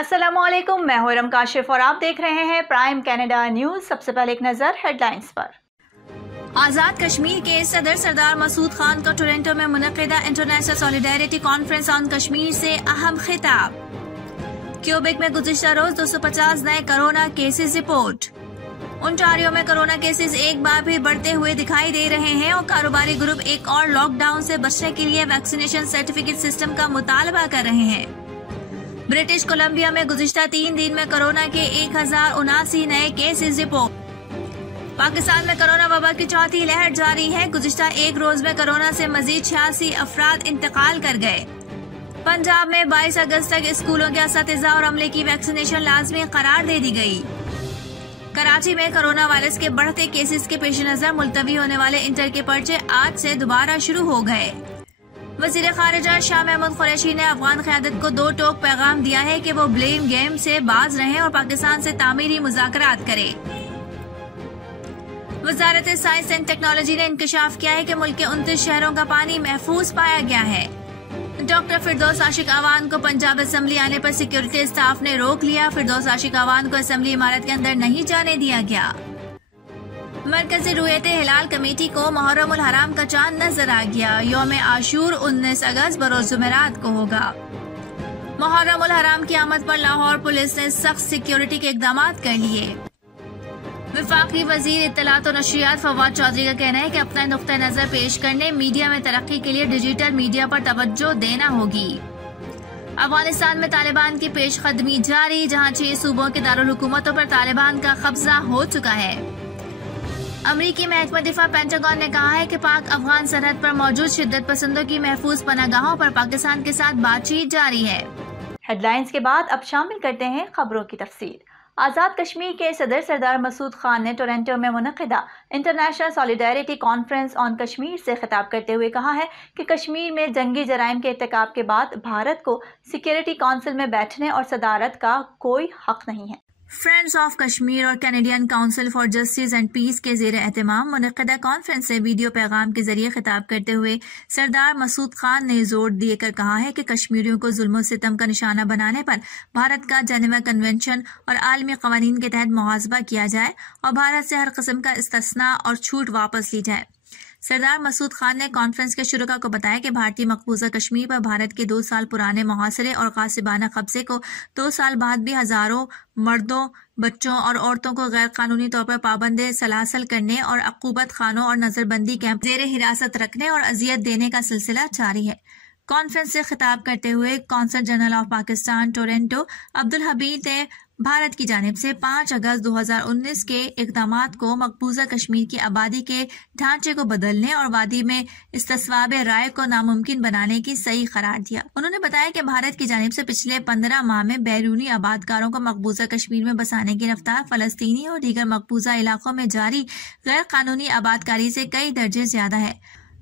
अस्सलामुअलैकुम, मैं हूं काशिफ और आप देख रहे हैं प्राइम कनाडा न्यूज। सबसे पहले एक नजर हेडलाइंस पर। आजाद कश्मीर के सदर सरदार मसूद खान का टोरंटो में मुनक़िदा international solidarity conference on Kashmir से अहम खिताब। क्यूबेक में गुज़िश्ता रोज 250 नए कोरोना केसेस रिपोर्ट। ओंटारियो में कोरोना केसेस एक बार फिर बढ़ते हुए दिखाई दे रहे हैं और कारोबारी ग्रुप एक और लॉकडाउन से बचने के लिए वैक्सीनेशन सर्टिफिकेट सिस्टम का मुतालबा कर रहे हैं। ब्रिटिश कोलंबिया में गुज़िश्ता 3 दिन में कोरोना के 1079 नए केसेस रिपोर्ट। पाकिस्तान में कोरोना वबा की चौथी लहर जारी है। गुज़िश्ता एक रोज में कोरोना से मजीद 86 अफराद इंतकाल कर गए। पंजाब में 22 अगस्त तक स्कूलों के असातिज़ा और अमले की वैक्सीनेशन लाजमी करार दे दी गई। कराची में कोरोना वायरस के बढ़ते केसेस के पेश नजर मुलतवी होने वाले इंटर के पर्चे आज से दोबारा शुरू हो गए। वज़ीर ख़ारिजा शाह महमूद कुरैशी ने अफगान क़यादत को 2 टोक पैगाम दिया है कि वो ब्लेम गेम से बाज रहें और पाकिस्तान से तामीरी मुज़ाकरात करें। वज़ारत साइंस एंड टेक्नोलॉजी ने इंकशाफ किया है कि मुल्क के 29 शहरों का पानी महफूज पाया गया है। डॉक्टर फिरदौस आशिक अवान को पंजाब असेंबली आने पर सिक्योरिटी स्टाफ ने रोक लिया। फिरदौस आशिक अवान को असेंबली इमारत के अंदर नहीं जाने दिया गया। मरकजी रुयते हिलाल कमेटी को मुहर्रम उल हराम का चांद नजर आ गया। यौम आशूर 19 अगस्त बरोज जुमेरात को होगा। मुहर्रम उल हराम की आमद पर लाहौर पुलिस ने सख्त सिक्योरिटी के इकदाम कर लिए। वफाकी वजीर इत्तलात और नशरियात फवाद चौधरी का कहना है कि अपना नुक्ता नजर पेश करने मीडिया में तरक्की के लिए डिजिटल मीडिया पर तवज्जो देना होगी। अफगानिस्तान में तालिबान की पेशकदमी जारी, जहां 6 सूबों के दारुल हुकूमतों पर तालिबान का कब्जा हो चुका है। अमरीकी महकमा दिफा पेंटागन ने कहा है कि पाक अफगान सरहद पर मौजूद शिद्दत पसंदों की महफूज पनागाहों पर पाकिस्तान के साथ बातचीत जारी है। हेडलाइंस के बाद अब शामिल करते हैं खबरों की तफसील। आज़ाद कश्मीर के सदर सरदार मसूद खान ने टोरंटो में मुनक़िदा international solidarity conference on Kashmir से खिताब करते हुए कहा है कि कश्मीर में जंगी जराइम के इर्तिकाब के बाद भारत को सिक्योरिटी काउंसिल में बैठने और सदारत का कोई हक नहीं है। फ्रेंड्स ऑफ कश्मीर और Canadian council for justice and peace के ज़ेर एहतमाम मुनक़िदा कॉन्फ्रेंस से वीडियो पैगाम के जरिए खिताब करते हुए सरदार मसूद खान ने जोर देकर कहा है कि कश्मीरियों को जुल्म सितम का निशाना बनाने पर भारत का जेनेवा कन्वेंशन और आलमी क़वानीन के तहत मुहासबा किया जाए और भारत से हर किस्म का इस्तिस्ना और छूट वापस ली जाए। सरदार मसूद खान ने कॉन्फ्रेंस के शुरुका को बताया कि भारतीय मकबूजा कश्मीर पर भारत के 2 साल पुराने मुहासरे और गासिबाना कब्जे को 2 साल बाद भी हजारों मर्दों, बच्चों और औरतों को गैर कानूनी तौर पर पाबंद सलासल करने और अक़ूबत खानों और नजरबंदी कैंप ज़ेर हिरासत रखने और अजियत देने का सिलसिला जारी है। कॉन्फ्रेंस से खिताब करते हुए consul general of Pakistan Toronto Abdul Habib ने भारत की जानिब से 5 अगस्त 2019 के इक़दामात को मकबूजा कश्मीर की आबादी के ढांचे को बदलने और वादी में इस्तिस्वाब राय को नामुमकिन बनाने की सही करार दिया। उन्होंने बताया कि भारत की जानिब से पिछले 15 माह में बैरूनी आबादकारों को मकबूजा कश्मीर में बसाने की रफ्तार फलस्तीनी और दीगर मकबूजा इलाकों में जारी गैर कानूनी आबादकारी से कई दर्जे ज्यादा है।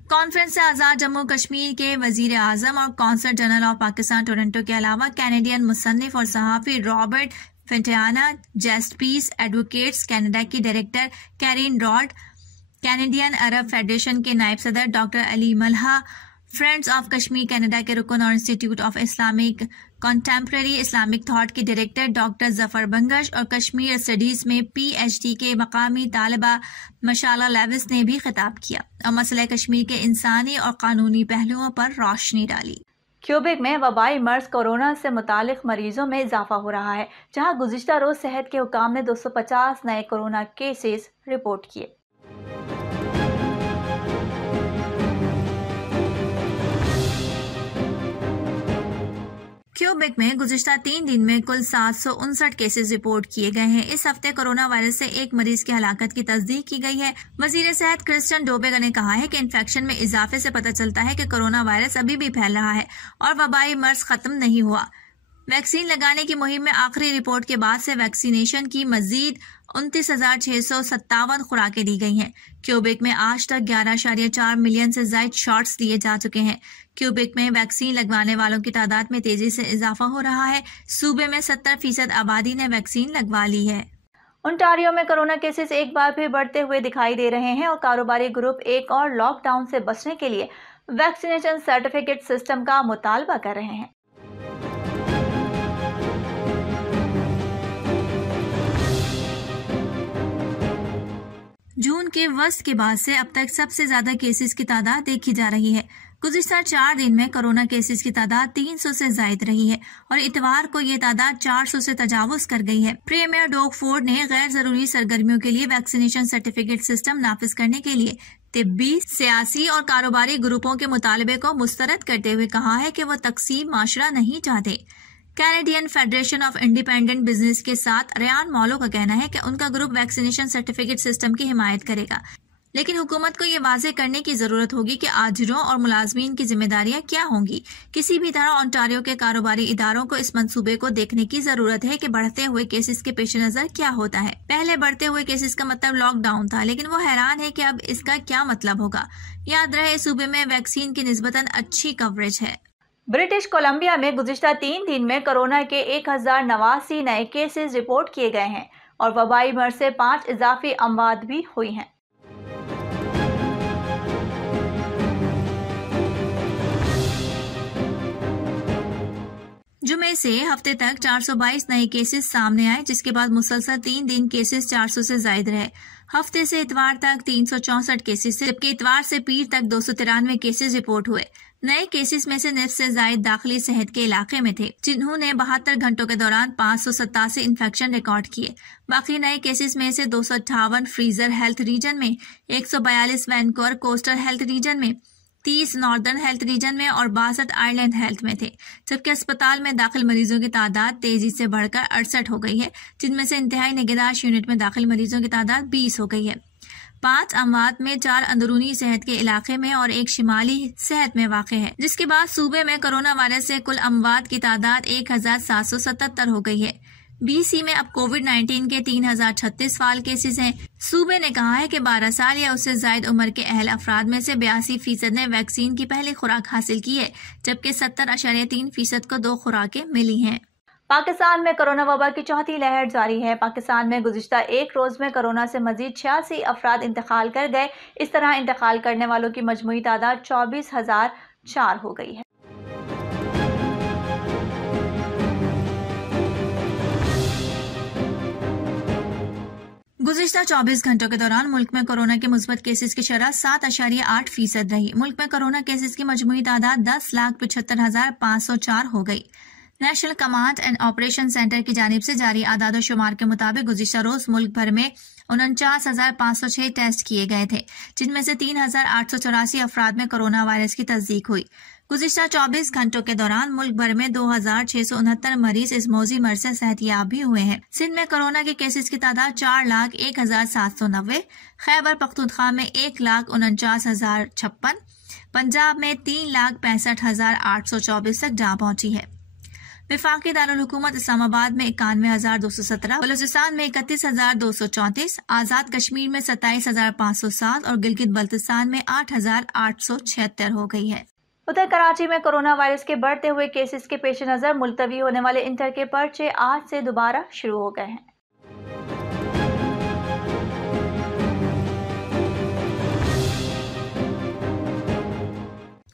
कॉन्फ्रेंस से आजाद जम्मू कश्मीर के वजीर आजम और consul general of Pakistan Toronto के अलावा कैनेडियन मुसन्निफ और सहाफ़ी Robert Fantina, just peace advocates Canada की director Karin Rodd, Canadian Arab federation के नायब सदर doctor Ali Mallah, friends of Kashmir Canada के रुकन और institute of Islamic contemporary Islamic thought के डायरेक्टर डॉक्टर जफर बंगश और कश्मीर स्टडीज में PhD के मकामी तालिबा मशाला लेविस ने भी खिताब किया और मसला कश्मीर के इंसानी और कानूनी पहलुओं पर रोशनी डाली। क्यूबेक में वबाई मर्ज कोरोना से मुतालिक मरीजों में इजाफा हो रहा है, जहां गुज़िश्ता रोज सेहत के हुकाम ने 250 नए कोरोना केसेस रिपोर्ट किए। क्यूबेक में गुज़िश्ता 3 दिन में कुल 759 केसेस रिपोर्ट किए गए हैं। इस हफ्ते कोरोना वायरस से एक मरीज की हलाकत की तस्दीक की गई है। वजीर सेहत क्रिस्टियन डोबेगा ने कहा है कि इन्फेक्शन में इजाफे से पता चलता है कि कोरोना वायरस अभी भी फैल रहा है और वबाई मर्ज खत्म नहीं हुआ। वैक्सीन लगाने की मुहिम में आखिरी रिपोर्ट के बाद से वैक्सीनेशन की मजीद 29,657 खुराकें दी गई हैं। क्यूबेक में आज तक 11.4 मिलियन से ज्यादा शॉट्स दिए जा चुके हैं। क्यूबेक में वैक्सीन लगवाने वालों की तादाद में तेजी से इजाफा हो रहा है। सूबे में 70% आबादी ने वैक्सीन लगवा ली है। ओंटारियो में कोरोना केसेस एक बार फिर बढ़ते हुए दिखाई दे रहे हैं और कारोबारी ग्रुप एक और लॉकडाउन से बचने के लिए वैक्सीनेशन सर्टिफिकेट सिस्टम का मुतालबा कर रहे हैं। जून के वस्त के बाद से अब तक सबसे ज्यादा केसेस की तादाद देखी जा रही है। गुज़िश्ता 4 दिन में कोरोना केसेस की तादाद 300 से जायद रही है और इतवार को ये तादाद 400 से तजावुज कर गई है। प्रीमियर डॉग फोर्ड ने गैर जरूरी सरगर्मियों के लिए वैक्सीनेशन सर्टिफिकेट सिस्टम नाफिज करने के लिए तिब्बी, सियासी और कारोबारी ग्रुपों के मुतालबे को मुस्तरद करते हुए कहा है कि वो तकसीम माशरा नहीं चाहते। Canadian federation of independent business के साथ रेयान मॉलो का कहना है कि उनका ग्रुप वैक्सीनेशन सर्टिफिकेट सिस्टम की हिमायत करेगा, लेकिन हुकूमत को ये वाजे करने की जरूरत होगी कि आजिरों और मुलाजमीन की जिम्मेदारियां क्या होंगी। किसी भी तरह ओंटारियो के कारोबारी इदारों को इस मंसूबे को देखने की जरूरत है कि बढ़ते हुए केसेस के पेश नजर क्या होता है। पहले बढ़ते हुए केसेस का मतलब लॉकडाउन था, लेकिन वो हैरान है कि अब इसका क्या मतलब होगा। याद रहे, सूबे में वैक्सीन की निस्बतन अच्छी कवरेज है। ब्रिटिश कोलंबिया में गुज़िश्ता 3 दिन में कोरोना के 1089 नए केसेस रिपोर्ट किए गए हैं और वबाई मर्ज से 5 इजाफी अमवात भी हुई हैं। जुमे से हफ्ते तक 422 नए केसेस सामने आए, जिसके बाद मुसलसल 3 दिन केसेस 400 से जायद रहे। हफ्ते से इतवार तक 364 केसेस, जबकि इतवार से पीर तक 293 केसेस रिपोर्ट हुए। नए केसेस में से निफ्स से जायद दाखिली सेहत के इलाके में थे, जिन्होंने 72 घंटों के दौरान 587 इन्फेक्शन रिकॉर्ड किए। बाकी नए केसेस में से 258 फ्रीजर हेल्थ रीजन में, 142 वैनकूवर कोस्टल हेल्थ रीजन में, 30 नॉर्दर्न हेल्थ रीजन में और 62 आयरलैंड हेल्थ में थे। जबकि अस्पताल में दाखिल मरीजों की तादाद तेजी से बढ़कर 68 हो गई है, जिनमें से इंतहाई निगहदाश्त यूनिट में दाखिल मरीजों की तादाद 20 हो गई है। 5 अमवात में 4 अंदरूनी सेहत के इलाके में और 1 शिमाली सेहत में वाक़ है, जिसके बाद सूबे में कोरोना वायरस से कुल अमवात की तादाद 1777 हो गई है। BC में अब कोविड-19 के 3036 फाल केसेस हैं। सूबे ने कहा है कि 12 साल या उससे जायद उम्र के अहल अफराद में से 82% ने वैक्सीन की पहली खुराक हासिल की है, जबकि 70.3% को 2 खुराकें मिली हैं। पाकिस्तान में कोरोना वबा की चौथी लहर जारी है। पाकिस्तान में गुज़िश्ता 1 रोज में कोरोना से मजीद 86 अफराद इंतकाल कर गए। इस तरह इंतकाल करने वालों की मजमूई तादाद 24,004 हो गई है। गुज़िश्ता 24 घंटों के दौरान मुल्क में कोरोना के मुस्बत केसेस की शरह 7.8% रही। मुल्क में कोरोना केसेस की मजमूई तादाद 10,75,504 हो गई। National command and operation centre की जानिब से जारी आदाद शुमार के मुताबिक गुज़िश्ता रोज मुल्क भर में 49,506 टेस्ट किए गए थे, जिनमें से 3,884 अफराद में कोरोना वायरस की तस्दीक हुई। गुज़िश्ता 24 घंटों के दौरान मुल्क भर में 2,669 मरीज इस मौजी मर्ज से सेहतियाब भी हुए हैं। सिंध में कोरोना के केसेस की तादाद 4,01,790, खैबर पख्तूनख्वा में 1,49,056, पंजाब में 3,65,824 तक जा पहुंची है। विफाकी दारुल हुकूमत इस्लामाबाद में 91,217, बलूचिस्तान में 31,234, आजाद कश्मीर में 27,507 और गिलगित बल्तिस्तान में 8,876 हो गई है। उधर कराची में कोरोना वायरस के बढ़ते हुए केसेस के पेश नजर मुलतवी होने वाले इंटर के पर्चे आज से दोबारा शुरू हो गए हैं।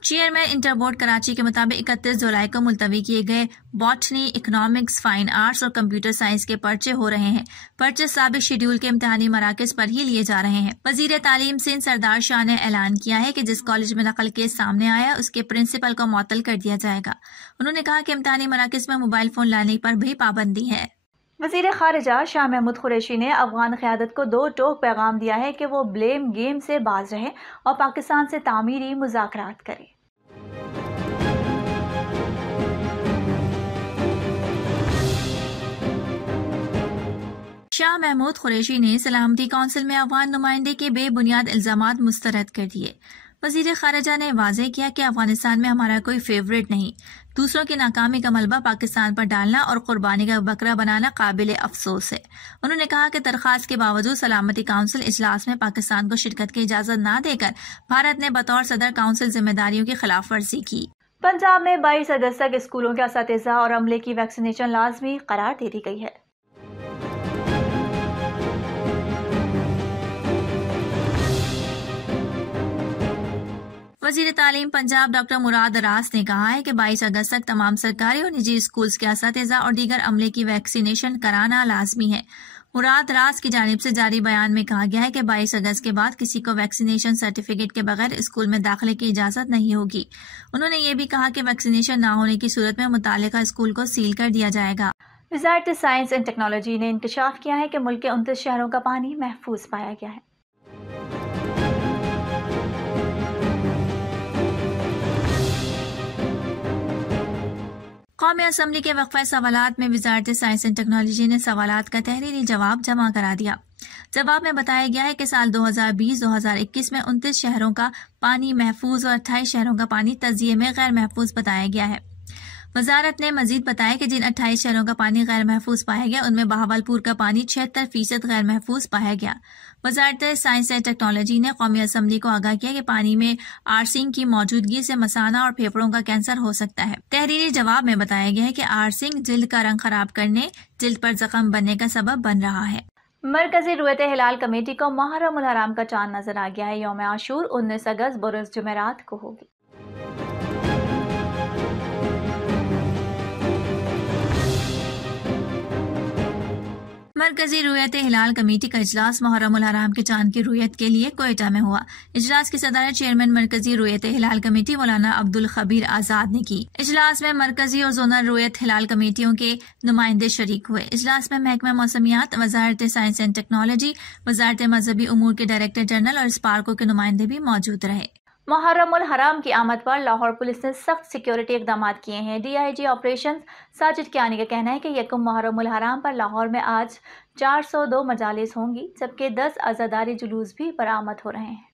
चेयरमैन इंटर बोर्ड कराची के मुताबिक 31 जुलाई को मुलतवी किए गए बॉटनी, इकोनॉमिक्स, फाइन आर्ट्स और कंप्यूटर साइंस के पर्चे हो रहे हैं। पर्चे साबिक शेड्यूल के इम्तिहानी मराकज पर ही लिए जा रहे हैं। वजीर तालीम सिंध सरदार शाह ने ऐलान किया है कि जिस कॉलेज में नकल केस सामने आया उसके प्रिंसिपल को मुअत्तल कर दिया जाएगा। उन्होंने कहा कि इम्तिहानी मराकज में मोबाइल फोन लाने पर भी पाबंदी है। वज़ीर ख़ारिजा शाह महमूद कुरैशी ने अफगान क़यादत को 2 टोक पैगाम दिया है कि वो ब्लेम गेम से बाज रहे और पाकिस्तान से तामीरी मुज़ाकरात करें। शाह महमूद कुरैशी ने सलामती काउंसिल में अफगान नुमाइंदे के बेबुनियाद इल्जामात मुस्तरद कर दिए। वज़ीर ख़ारिजा ने वाज़ेह किया कि अफगानिस्तान में हमारा कोई फेवरेट नहीं, दूसरों की नाकामी का मलबा पाकिस्तान पर डालना और कुर्बानी का बकरा बनाना काबिल अफसोस है। उन्होंने कहा कि दरख्वास्त के बावजूद सलामती काउंसिल इजलास में पाकिस्तान को शिरकत की इजाज़त न देकर भारत ने बतौर सदर काउंसिल जिम्मेदारियों की खिलाफ वर्जी की। पंजाब में 22 अगस्त तक स्कूलों के असातिज़ा और अमले की वैक्सीनेशन लाजमी करार दे दी गई है। वज़ीर तालीम पंजाब डॉक्टर मुराद रास ने कहा है कि 22 अगस्त तक तमाम सरकारी और निजी स्कूल्स के असातिज़ा और दीगर अमले की वैक्सीनेशन कराना लाजमी है। मुराद राज की जानिब से जारी बयान में कहा गया है कि 22 अगस्त के बाद किसी को वैक्सीनेशन सर्टिफिकेट के बगैर स्कूल में दाखिले की इजाजत नहीं होगी। उन्होंने ये भी कहा कि वैक्सीनेशन न होने की सूरत में मुतालिका स्कूल को सील कर दिया जाएगा। वज़ारत साइंस एंड टेक्नोलॉजी ने इंकशाफ किया है कि मुल्क के 29 शहरों का पानी महफूज पाया गया है। कौमी असम्बली के वक्फा सवालात में वज़ारत साइंस एंड टेक्नोलॉजी ने सवालात का तहरीरी जवाब जमा करा दिया। जवाब में बताया गया है कि साल 2020-2021 में 29 शहरों का पानी महफूज और 28 शहरों का पानी तज़िये में गैर महफूज बताया गया है। वजारत ने मजीद बताया कि जिन 28 शहरों का पानी गैर महफूज पाया गया उनमें बहावलपुर का पानी 76% गैर महफूज पाया गया। वजारत साइंस एंड टेक्नोलॉजी ने कौमी असम्बली को आगाह किया कि पानी में आर्सिंग की मौजूदगी से मसाना और फेफड़ों का कैंसर हो सकता है। तहरीरी जवाब में बताया गया है कि आर्सिंग जिल्द का रंग खराब करने, जिल्द पर जख्म बनने का सबब बन रहा है। मरकजी रुयत हिलाल कमेटी को मुहर्रम उल हराम का चांद नजर आ गया है। यौम आशूर 19 अगस्त बरोज़ जुमेरात को होगी। मरकजी रुयत हिलाल कमेटी का इजलास मुहर्रम उल हराम के चांद की रुयत के लिए कोयटा में हुआ। इजलास की सदारत चेयरमैन मरकजी रुयत हिलाल कमेटी मौलाना अब्दुल खबीर आजाद ने की। इजलास में मरकजी और जोनल रुयत हिलाल कमेटियों के नुमाइंदे शरीक हुए। इजलास में महकमा मौसमियात, वजारत साइंस एंड टेक्नोलॉजी, वजारत मजहबी उमूर के डायरेक्टर जनरल और स्पार्को के नुमाइंदे भी मौजूद रहे। मुहर्रम उल हराम की आमद पर लाहौर पुलिस ने सख्त सिक्योरिटी इकदाम किए हैं। DIG ऑपरेशन साजिद कियानी का कहना है कि यकम मुहर्रम उल हराम पर लाहौर में आज 402 मजालिस होंगी, जबकि 10 आज़ादारी जुलूस भी बरामद हो रहे हैं।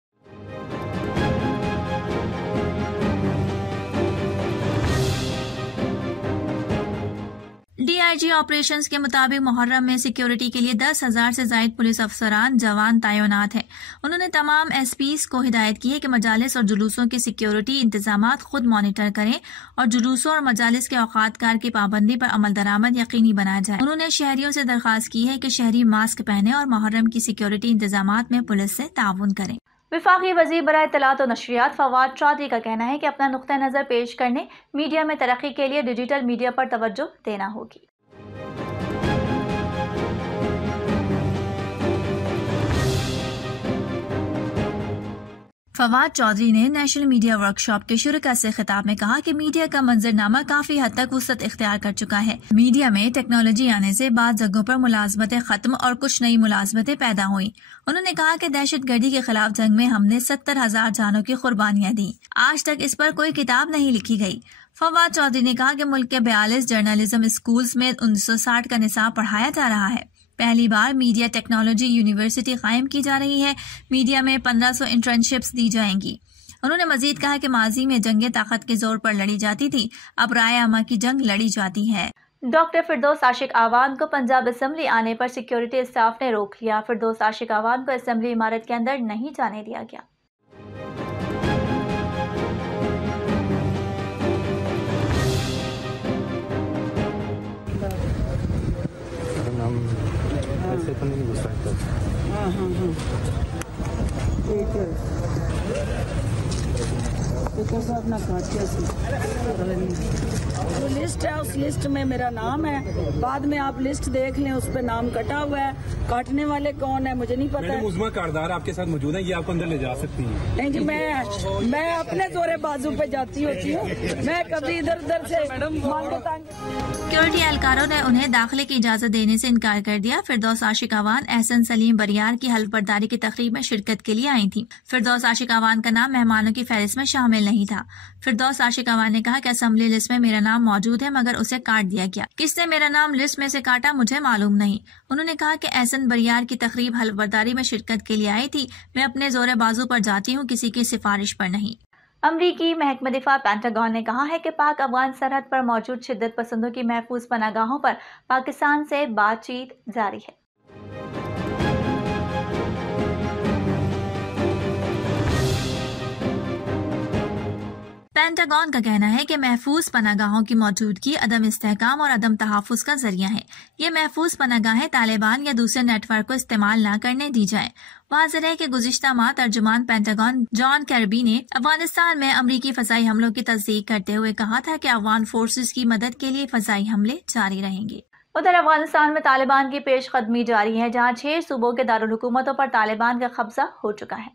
DIG ऑपरेशंस के मुताबिक मुहर्रम में सिक्योरिटी के लिए 10,000 से जायद पुलिस अफसरान जवान तैनात हैं। उन्होंने तमाम SPs को हिदायत की है कि मजालिस और जुलूसों के सिक्योरिटी इंतजामात खुद मॉनिटर करें और जुलूसों और मजालिस के औकातकार की पाबंदी पर अमल दरामद यकीनी बनाया जाए। उन्होंने शहरियों से दरख्वास्त की है कि शहरी मास्क पहने और मुहर्रम की सिक्योरिटी इंतजामात में पुलिस से ताउन करें। वफाकी वज़ीर बराए इत्तलात और नशरियात फवाद चौधरी का कहना है कि अपना नुक्ता नज़र पेश करने मीडिया में तरक्की के लिए डिजिटल मीडिया पर तवज्जो देना होगी। फवाद चौधरी ने नेशनल मीडिया वर्कशॉप के शुरुआत से खिताब में कहा कि मीडिया का मंजरनामा काफी हद तक वुसअत इख्तियार कर चुका है। मीडिया में टेक्नोलॉजी आने से बाद जगहों पर मुलाजमतें खत्म और कुछ नई मुलाजमतें पैदा हुई। उन्होंने कहा कि दहशतगर्दी के खिलाफ जंग में हमने 70,000 जानों की कुर्बानियां दी। आज तक इस पर कोई किताब नहीं लिखी गई। फवाद चौधरी ने कहा कि मुल्क के 42 जर्नलिज्म स्कूल्स में 1960 का निसाब पढ़ाया जा रहा है। पहली बार मीडिया टेक्नोलॉजी यूनिवर्सिटी कायम की जा रही है। मीडिया में 1500 इंटर्नशिप्स दी जाएंगी। उन्होंने मजीद कहा कि माजी में जंग ताकत के जोर पर लड़ी जाती थी, अब राय आमा की जंग लड़ी जाती है। डॉक्टर फिरदौस आशिक आवान को पंजाब असम्बली आने पर सिक्योरिटी स्टाफ ने रोक लिया। फिरदौस आशिक आवान को असम्बली इमारत के अंदर नहीं जाने दिया गया। ठीक है तो कैसा अपना जो लिस्ट है उस लिस्ट में मेरा नाम है। बाद में आप लिस्ट देख लें, उस पर नाम कटा हुआ है। काटने वाले कौन है मुझे नहीं पता है। उस्मा कारदार आपके साथ मौजूद है, ये आपको अंदर ले जा सकती है। नहीं जी, मैं अपने जोरे बाजू पे जाती होती हूँ, मैं कभी इधर उधर से सिक्योरिटी एहलकारों ने उन्हें दाखिले की इजाजत देने से इनकार कर दिया। फिरदौस आशिक आवान एहसन सलीम बरियार की हल्फ बर्दारी की तकरीब में शिरकत के लिए आई थी। फिरदौस आशिक आवान का नाम मेहमानों की फहरिस्त में शामिल नहीं था। फिरदौस आशिक आवान ने कहा कि असेंबली लिस्ट में मेरा नाम मौजूद है, मगर उसे काट दिया गया। किसने मेरा नाम लिस्ट में से काटा मुझे मालूम नहीं। उन्होंने कहा कि एहसन बरियार की तकरीब हल्फ बर्दारी में शिरकत के लिए आई थी। मैं अपने जोरे बाजू पर जाती हूँ, किसी की सिफारिश पर नहीं। अमरीकी महकमा दिफा पेंटागन ने कहा है कि पाक अफगान सरहद पर मौजूद शिद्दत पसंदों की महफूज पनागाहों पर पाकिस्तान से बातचीत जारी है। पेंटागन का कहना है कि महफूज पनागाहों की मौजूदगी अदम इस्तेहकाम और अदम तहफ़्फ़ुज़ का जरिया है। ये महफूज पनागाहें तालिबान या दूसरे नेटवर्क को इस्तेमाल न करने दी जाए। वाज़ेह है कि गुज़िश्ता माह तर्जुमान पेंटागन जॉन कैरबी ने अफगानिस्तान में अमरीकी फ़ज़ाई हमलों की तस्दीक करते हुए कहा था कि अफगान फोर्सेस की मदद के लिए फ़ज़ाई हमले जारी रहेंगे। उधर अफगानिस्तान में तालिबान की पेशकदमी जारी है, जहां 6 सूबों के दारुल हुकूमतों पर तालिबान का कब्जा हो चुका है।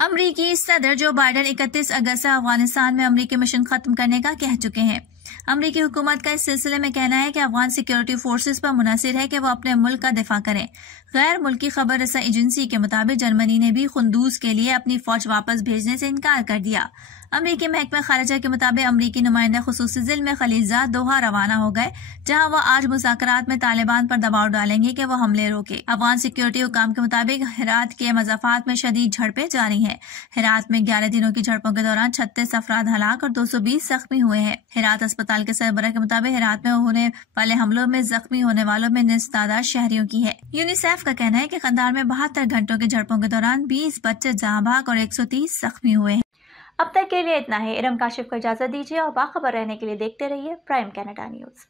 अमरीकी सदर जो बाइडन 31 अगस्त से अफगानिस्तान में अमरीकी मिशन खत्म करने का कह चुके हैं। अमरीकी हुकूमत का इस सिलसिले में कहना है कि अफगान सिक्योरिटी फोर्सेस पर मुनहसिर है कि वो अपने मुल्क का दिफा करें। गैर मुल्की खबर रसा एजेंसी के मुताबिक जर्मनी ने भी खुंदूस के लिए अपनी फौज वापस भेजने से इनकार कर दिया। अमरीकी महकमा खारजा के मुताबिक अमरीकी नुमाइंदा खुसूसी ज़िल्म खलीलजाद दोहा रवाना हो गए, जहां वह आज मुज़ाकरात में तालिबान पर दबाव डालेंगे कि वह हमले रोके। अफगान सिक्योरिटी हुकाम के मुताबिक हेरात के मज़ाफ़ात में शदीद झड़पें जारी हैं। हेरात में 11 दिनों की झड़पों के दौरान 36 अफराद हलाक और 220 जख्मी हुए हैं। हेरात अस्पताल के सरबराह के मुताबिक हेरात में होने वाले हमलों में जख्मी होने वालों में निस्फ तादाद शहरियों की है। यूनिसेफ का कहना है कि कंधार में 72 घंटों की झड़पों के दौरान 20 बच्चे जहाँ भाग और 130 जख्मी हुए हैं। अब तक के लिए इतना है। इरम काशिफ को इजाजत दीजिए और बाखबर रहने के लिए देखते रहिए प्राइम कनाडा न्यूज।